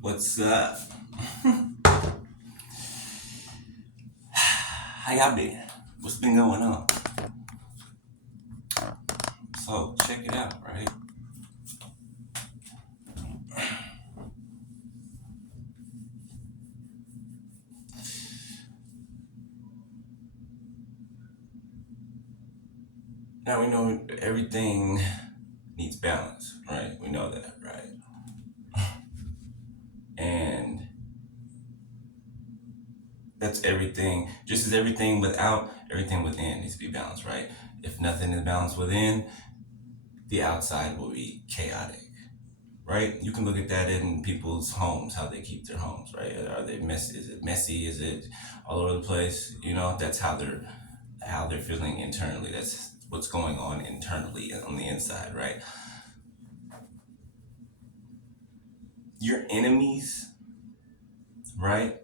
What's up? How y'all been? What's been going on? So check it out, right? Now we know everything needs balance, right? We know that, right? And that's everything. Just as everything without, everything within needs to be balanced, right? If nothing is balanced within, the outside will be chaotic, right? You can look at that in people's homes, how they keep their homes, right? Are they messy? Is it messy? Is it all over the place? That's how they're feeling internally. That's what's going on internally on the inside, right? Your enemies, right?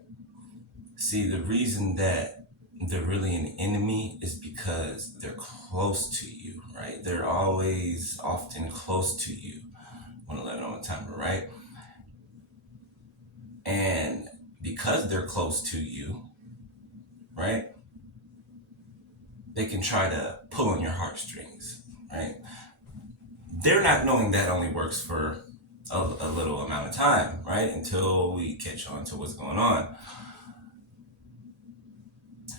See, the reason that they're really an enemy is because they're close to you, right? They're always often close to you. I want to let it on a timer, right? And because they're close to you, right? They can try to pull on your heartstrings, right? They're not knowing that only works for a little amount of time, right? Until we catch on to what's going on.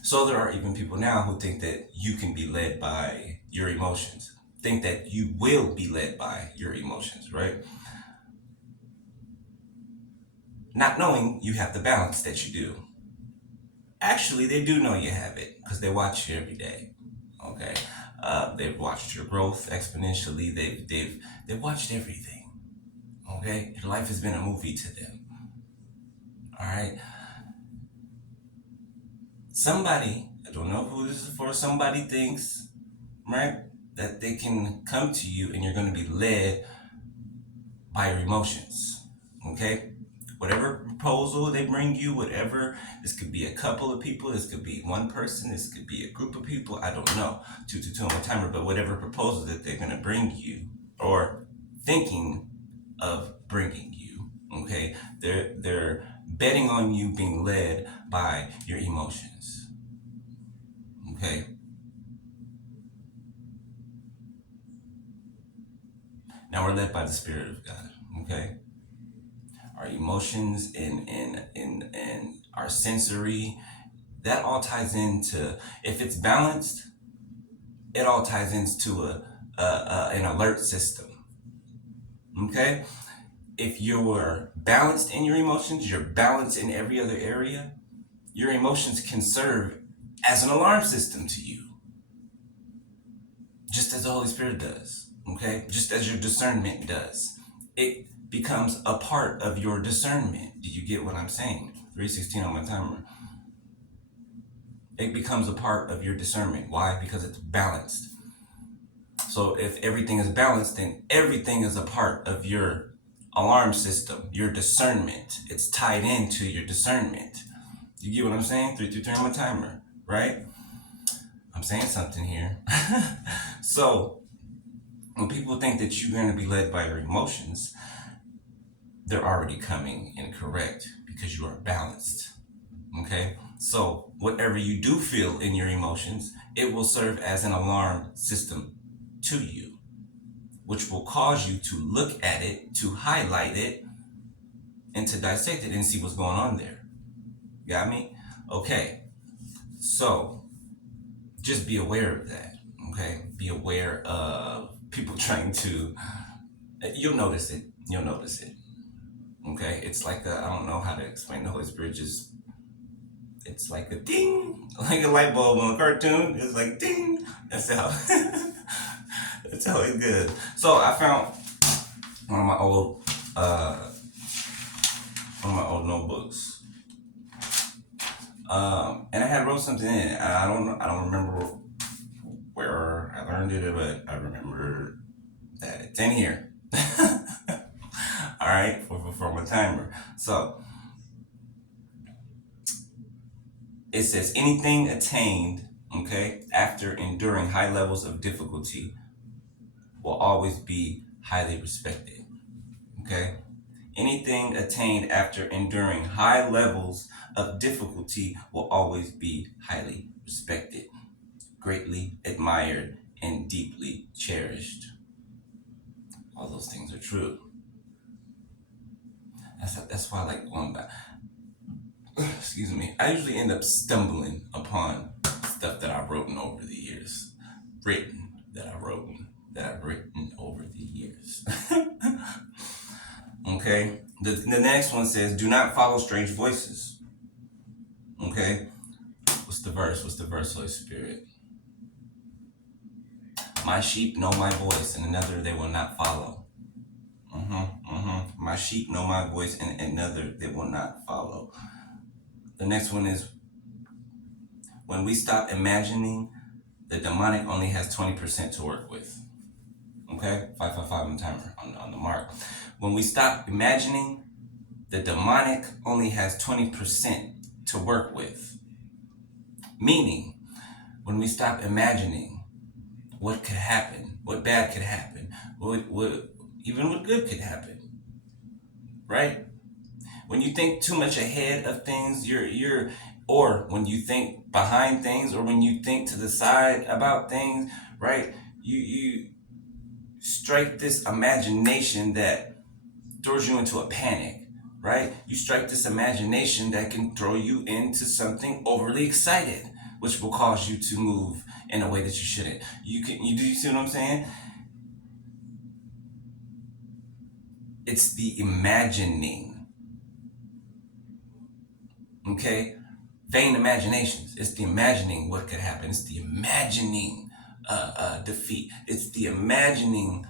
So there are even people now who think that you can be led by your emotions, think that you will be led by your emotions, right? Not knowing you have the balance that you do. Actually, they do know you have it because they watch you every day. Okay, they've watched your growth exponentially. They've watched everything. Okay, your life has been a movie to them. All right, somebody, I don't know who this is for. Somebody thinks, right, that they can come to you and you're going to be led by your emotions. Okay, whatever proposal they bring you, whatever, this could be a couple of people, this could be one person, this could be a group of people, I don't know, two on a timer, but whatever proposal that they're going to bring you or thinking of bringing you, okay, they're betting on you being led by your emotions. Okay, now we're led by the Spirit of God. Okay, our emotions and our sensory, that all ties into, if it's balanced, it all ties into an alert system. Okay, if you're balanced in your emotions, you're balanced in every other area, your emotions can serve as an alarm system to you, just as the Holy Spirit does. Okay, just as your discernment does, it becomes a part of your discernment. Do you get what I'm saying? 316 on my timer. It becomes a part of your discernment. Why? Because it's balanced. So if everything is balanced, then everything is a part of your alarm system, your discernment. It's tied into your discernment. You get what I'm saying? 323 on my timer, right? I'm saying something here. So when people think that you're going to be led by your emotions, they're already coming incorrect because you are balanced. Okay? So whatever you do feel in your emotions, it will serve as an alarm system to you, which will cause you to look at it, to highlight it, and to dissect it and see what's going on there. Got me? Okay. So just be aware of that. Okay? Be aware of people trying to, you'll notice it. You'll notice it. Okay? It's like I don't know how to explain the Holy Spirit, just, it's like a ding, like a light bulb on a cartoon. It's like ding. That's how that's how it goes. So I found one of my old uh notebooks. And I had wrote something in it. I don't remember where I learned it, but I remember that it's in here. All right, for my timer. So it says anything attained, okay, after enduring high levels of difficulty will always be highly respected. Okay? Anything attained after enduring high levels of difficulty will always be highly respected, greatly admired, and deeply cherished. All those things are true. That's why I like going back. Excuse me. I usually end up stumbling upon stuff that I've written over the years. Written that I wrote that I've written over the years. Okay. The next one says, "Do not follow strange voices." Okay. What's the verse? What's the verse, Holy Spirit? "My sheep know my voice, and another they will not follow." My sheep know my voice, and another they will not follow. The next one is, "When we stop imagining, the demonic only has 20% to work with." Okay, 555 on the timer, on the mark. When we stop imagining, the demonic only has 20% to work with. Meaning, when we stop imagining what could happen, what bad could happen, even what good could happen, right? When you think too much ahead of things, or when you think behind things, or when you think to the side about things, right? You strike this imagination that throws you into a panic, right? You strike this imagination that can throw you into something overly excited, which will cause you to move in a way that you shouldn't. Do you see what I'm saying? It's the imagining, okay? Vain imaginations. It's the imagining what could happen. It's the imagining defeat. It's the imagining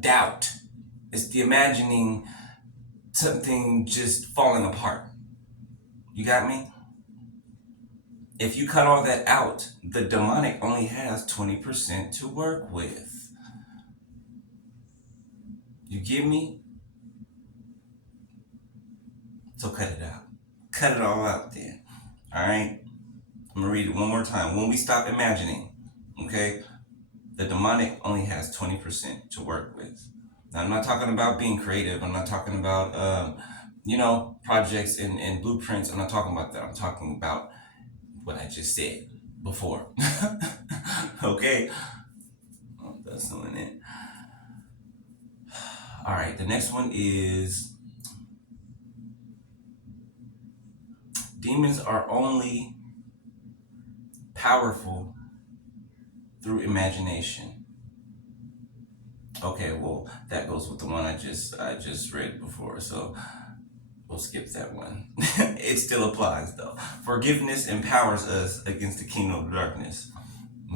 doubt. It's the imagining something just falling apart. You got me? If you cut all that out, the demonic only has 20% to work with. You get me? So cut it out. Cut it all out then. All right? I'm going to read it one more time. When we stop imagining, okay, the demonic only has 20% to work with. Now, I'm not talking about being creative. I'm not talking about, projects and blueprints. I'm not talking about that. I'm talking about what I just said before. Okay? That's doing it. All right, the next one is, demons are only powerful through imagination. Okay, well, that goes with the one I just read before, so we'll skip that one. It still applies though. Forgiveness empowers us against the kingdom of darkness.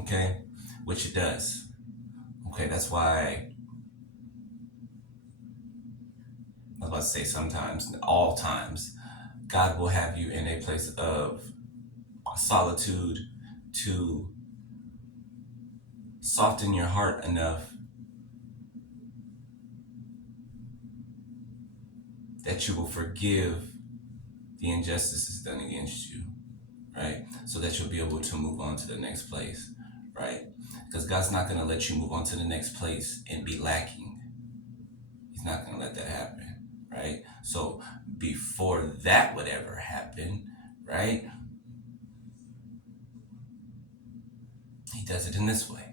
Okay, which it does. Okay, that's why I was about to say sometimes, all times, God will have you in a place of solitude to soften your heart enough that you will forgive the injustices done against you, right? So that you'll be able to move on to the next place, right? Because God's not going to let you move on to the next place and be lacking. He's not going to let that happen, right? So before that would ever happen, right? He does it in this way.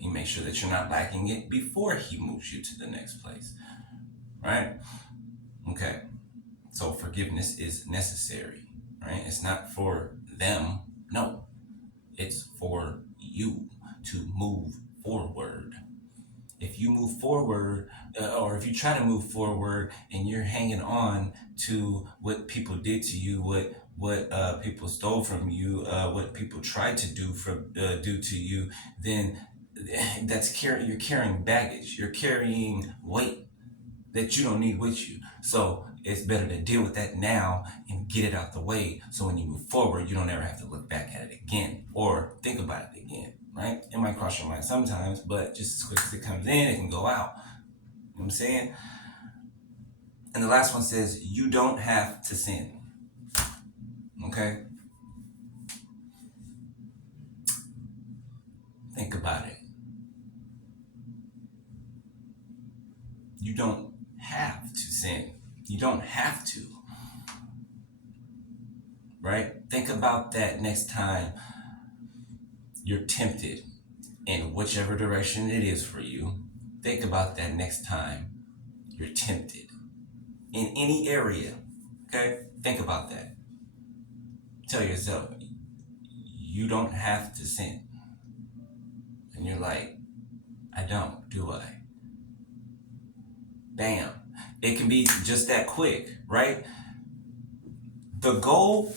He makes sure that you're not lacking it before he moves you to the next place, right? Okay. So forgiveness is necessary, right? It's not for them. No, it's for you to move forward. If you move forward, or if you try to move forward and you're hanging on to what people did to you, what people stole from you, what people tried to do to you, then you're carrying baggage. You're carrying weight that you don't need with you. So it's better to deal with that now and get it out the way, so when you move forward, you don't ever have to look back at it again or think about it again, right? It might cross your mind sometimes, but just as quick as it comes in, it can go out. You know what I'm saying? And the last one says, you don't have to sin. Okay? Think about it. You don't have to sin. You don't have to, right? Think about that next time you're tempted in whichever direction it is for you. Think about that next time you're tempted in any area. Okay? Think about that. Tell yourself, you don't have to sin. And you're like, I don't, do I? Bam. It can be just that quick, right? The goal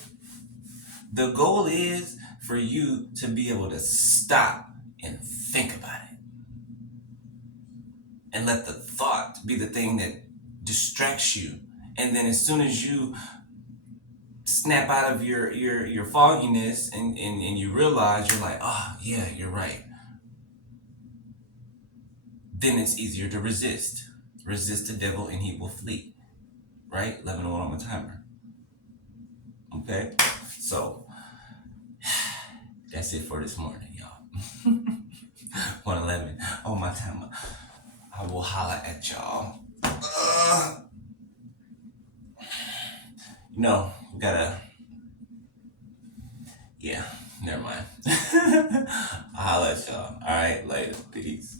is for you to be able to stop and think about it. And let the thought be the thing that distracts you. And then as soon as you snap out of your fogginess and you realize, you're like, oh yeah, you're right. Then it's easier to resist. Resist the devil and he will flee. Right? 11:01 on my timer. Okay? So that's it for this morning, y'all. 1:11 on my timer. I will holler at y'all. No, we gotta. Yeah, never mind. I'll holler at y'all. All right, later. Peace.